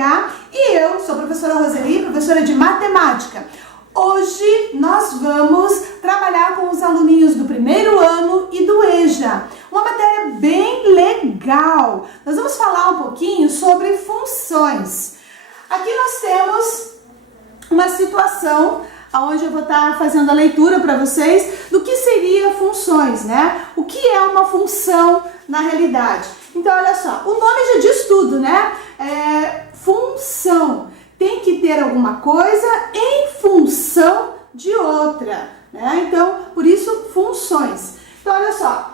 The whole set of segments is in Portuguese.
RH e eu sou a professora Roseli, professora de matemática. Hoje nós vamos trabalhar com os aluninhos do primeiro ano e do EJA, uma matéria bem legal. Nós vamos falar um pouquinho sobre funções. Aqui nós temos uma situação onde eu vou estar fazendo a leitura para vocês do que seria funções, né? O que é uma função na realidade? Então, olha só, o nome já diz tudo, né? Função. Tem que ter alguma coisa em função de outra, né? Então, por isso, funções. Então, olha só,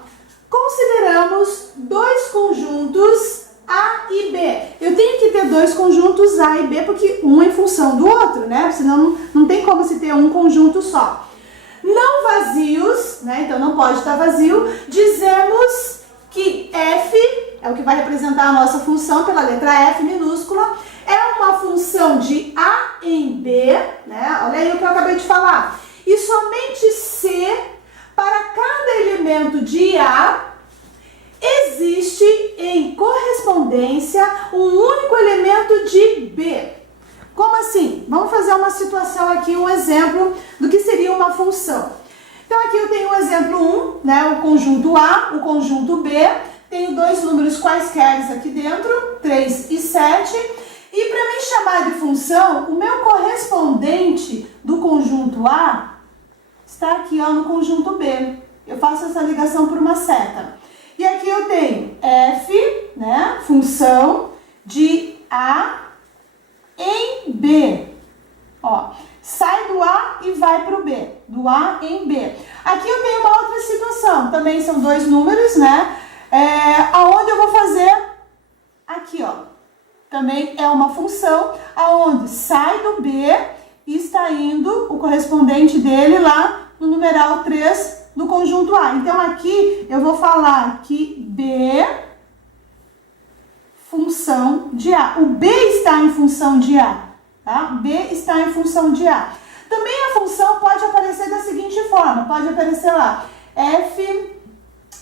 consideramos dois conjuntos A e B. Eu tenho que ter dois conjuntos A e B, porque um é em função do outro, né? Senão não tem como se ter um conjunto só. Não vazios, né? Então não pode estar vazio. Dizemos que F é o que vai representar a nossa função pela letra F minúscula. É uma função de A em B, né? Olha aí o que eu acabei de falar. E somente C, para cada elemento de A, existe em correspondência um único elemento de B. Como assim? Vamos fazer uma situação aqui, um exemplo do que seria uma função. Então aqui eu tenho o exemplo 1, né? O conjunto A, o conjunto B. Tenho dois números quaisquer aqui dentro, 3 e 7. E para me chamar de função, o meu correspondente do conjunto A está aqui, ó, no conjunto B. Eu faço essa ligação por uma seta. E aqui eu tenho F, né, função de A em B. Ó, sai do A e vai para o B, do A em B. Aqui eu tenho uma outra situação, também são dois números, né, aonde eu vou fazer aqui, ó. Também é uma função aonde sai do B e está indo o correspondente dele lá no numeral 3 do conjunto A. Então, aqui eu vou falar que B, função de A. O B está em função de A, tá? B está em função de A. Também a função pode aparecer da seguinte forma, pode aparecer lá, f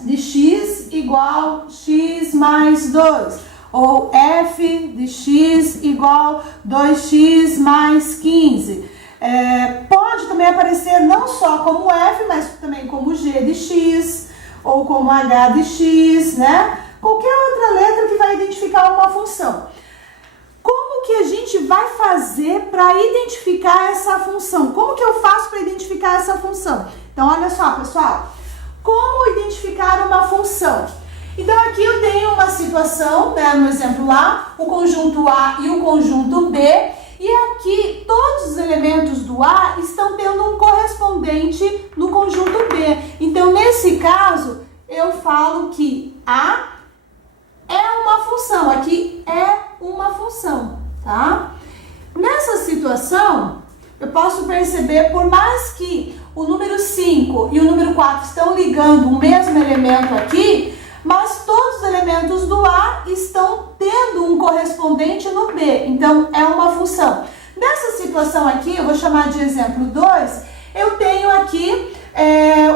de x igual x mais 2. Ou f de x igual 2x mais 15. Pode também aparecer não só como f, mas também como g de x, ou como h de x, né? Qualquer outra letra que vai identificar uma função. Como que a gente vai fazer para identificar essa função? Como que eu faço para identificar essa função? Então, olha só, pessoal. Como identificar uma função? Então, aqui eu tenho uma situação, né, no exemplo A, o conjunto A e o conjunto B, e aqui todos os elementos do A estão tendo um correspondente no conjunto B. Então, nesse caso, eu falo que A é uma função, aqui é uma função, tá? Nessa situação, eu posso perceber, por mais que o número 5 e o número 4 estão ligando o mesmo elemento aqui, mas todos os elementos do A estão tendo um correspondente no B, então é uma função. Nessa situação aqui, eu vou chamar de exemplo 2, eu tenho aqui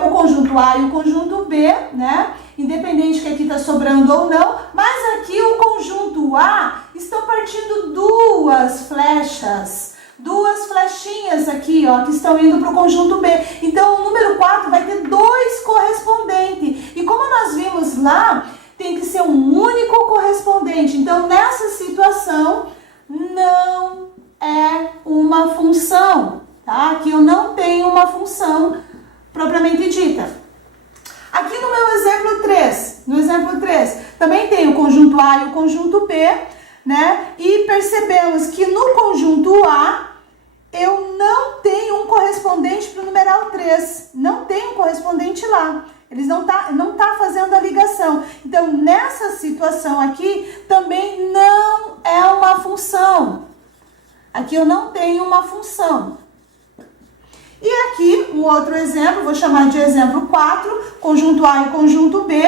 o conjunto A e o conjunto B, né? Independente que aqui está sobrando ou não, mas aqui o conjunto A estão partindo duas flechas. Duas flechinhas aqui, ó, que estão indo para o conjunto B. Então, o número 4 vai ter dois correspondentes. E como nós vimos lá, tem que ser um único correspondente. Então, nessa situação, não é uma função, tá? Aqui eu não tenho uma função propriamente dita. Aqui no meu exemplo 3, também tem o conjunto A e o conjunto B, né? E percebemos que no conjunto A, eu não tenho um correspondente para o numeral 3. Não tem um correspondente lá. Eles não tá fazendo a ligação. Então, nessa situação aqui, também não é uma função. Aqui eu não tenho uma função. E aqui, um outro exemplo, vou chamar de exemplo 4, conjunto A e conjunto B.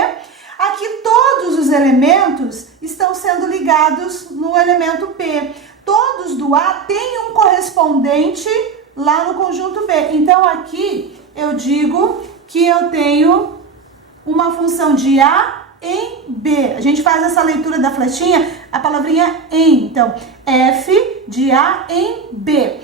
Aqui todos os elementos estão sendo ligados no elemento P. Todos do A têm um correspondente lá no conjunto B. Então, aqui eu digo que eu tenho uma função de A em B. A gente faz essa leitura da flechinha, a palavrinha em. Então, F de A em B.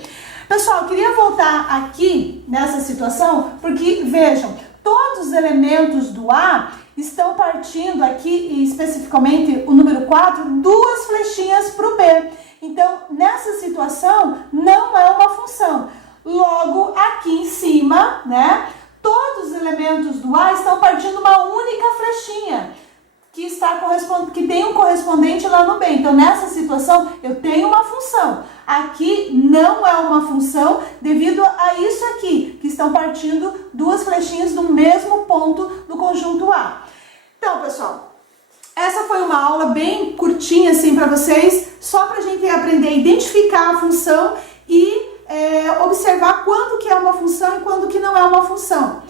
Pessoal, eu queria voltar aqui nessa situação, porque, vejam, todos os elementos do A estão partindo aqui, especificamente o número 4, 2 flechinhas para o B. Então, nessa situação, não é uma função. Logo, aqui em cima, né, todos os elementos do A estão partindo uma única flechinha, que tem um correspondente lá no B. Então, nessa situação, eu tenho uma função. Aqui não é uma função devido a isso aqui, que estão partindo 2 flechinhas do mesmo ponto do conjunto A. Então, pessoal, essa foi uma aula bem curtinha assim para vocês, só para a gente aprender a identificar a função e observar quando que é uma função e quando que não é uma função.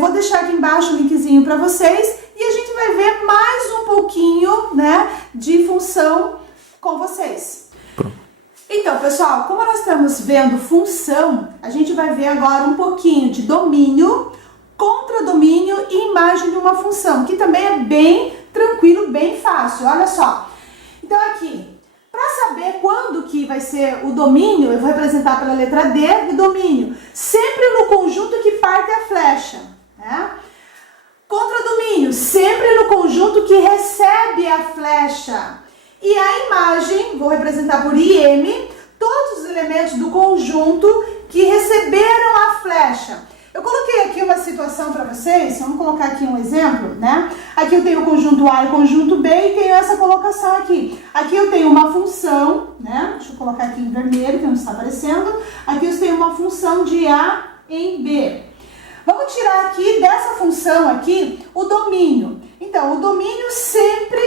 Vou deixar aqui embaixo o linkzinho para vocês e a gente vai ver mais um pouquinho, né, de função com vocês. Então, pessoal, como nós estamos vendo função, a gente vai ver agora um pouquinho de domínio, contradomínio e imagem de uma função, que também é bem tranquilo, bem fácil. Olha só. Então, aqui, para saber quando que vai ser o domínio, eu vou representar pela letra D, o domínio, sempre no conjunto que parte a flecha, né? Contradomínio, sempre no conjunto que recebe a flecha. E a imagem, vou representar por IM, todos os elementos do conjunto que receberam a flecha. Eu coloquei aqui uma situação para vocês, vamos colocar aqui um exemplo, né? Aqui eu tenho o conjunto A e o conjunto B e tenho essa colocação aqui. Aqui eu tenho uma função, né? Deixa eu colocar aqui em vermelho, que não está aparecendo. Aqui eu tenho uma função de A em B. Vamos tirar aqui dessa função aqui o domínio. Então, o domínio sempre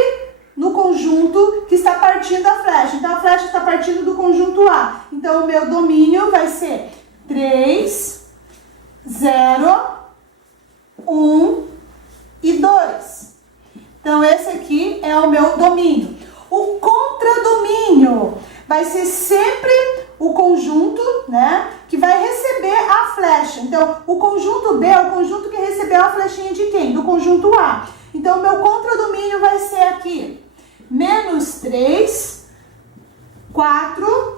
no conjunto que está partindo a flecha. Então, a flecha está partindo do conjunto A. Então, o meu domínio vai ser 3, 0, 1 e 2. Então, esse aqui é o meu domínio. O contradomínio vai ser sempre o conjunto, né, que vai receber a flecha. Então, o conjunto B é o conjunto que recebeu a flechinha de quem? Do conjunto A. Então, o meu contradomínio vai ser aqui. Menos 3, 4,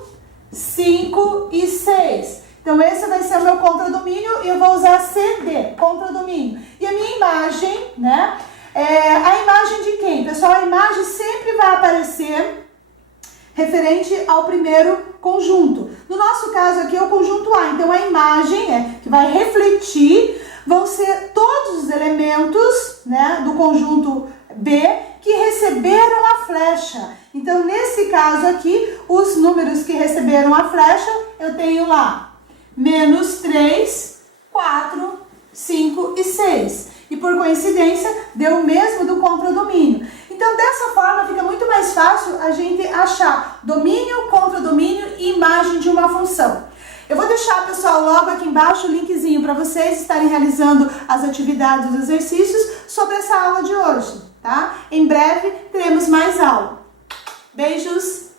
5 e 6. Então, esse vai ser o meu contradomínio e eu vou usar CD, contradomínio. E a minha imagem, né? A imagem de quem? Pessoal, a imagem sempre vai aparecer referente ao primeiro conjunto. No nosso caso aqui é o conjunto A. Então, a imagem que vai refletir vão ser todos os elementos, né, do conjunto B que receberam a flecha. Então, nesse caso aqui, os números que receberam a flecha, eu tenho lá menos 3, 4, 5 e 6. E por coincidência, deu o mesmo do contradomínio. Então, dessa forma, fica muito mais fácil a gente achar domínio, contradomínio e imagem de uma função. Eu vou deixar, pessoal, logo aqui embaixo o linkzinho para vocês estarem realizando as atividades, os exercícios sobre essa aula de hoje, tá? Em breve teremos mais aula. Beijos!